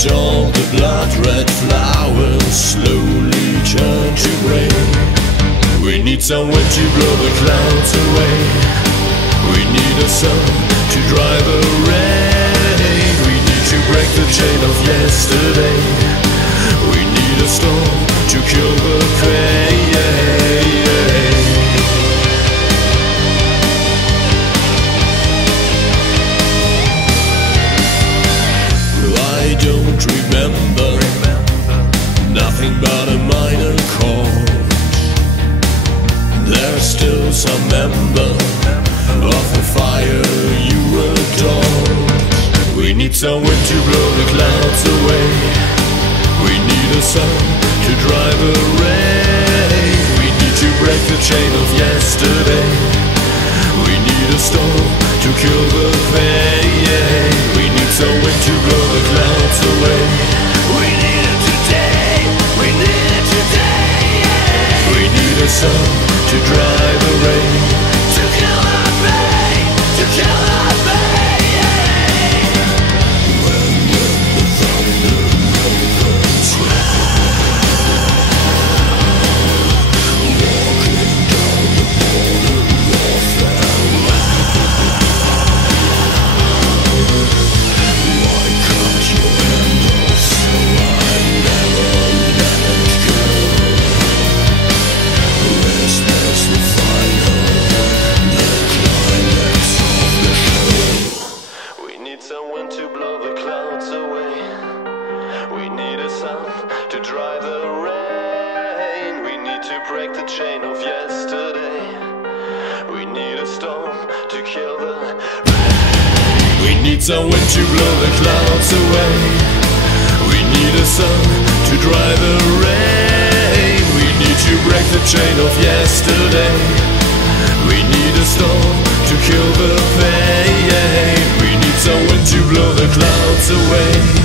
Watch all the blood-red flowers slowly turn to gray. We need some wind to blow the clouds away. We need a sun to drive the rain. We need to break the chain of yesterday. We need a storm to kill the pain. I don't remember nothing but a minor chord. There's still some member of the fire you adored. We need some wind to blow the clouds away. We need a sun to drive the rain. We need to break the chain of yesterday. We need a storm to kill the pain. We need some wind to blow the clouds away. We need it today. We need it today. We need a sun to drive the rain. To kill the pain. To kill the pain. When the thunder opens, walking down the border of hell. Why cut your hand off so I never let it go? Is this the final, the climax of the show? We need someone to blow the clouds away. We need a sun to dry the rain. We need to break the chain of yesterday. We need a storm to kill the rain. We need some wind to blow the clouds away. We need a sun to dry the rain. We need to break the chain of yesterday. We need a storm to kill the pain. We need some wind to blow the clouds away.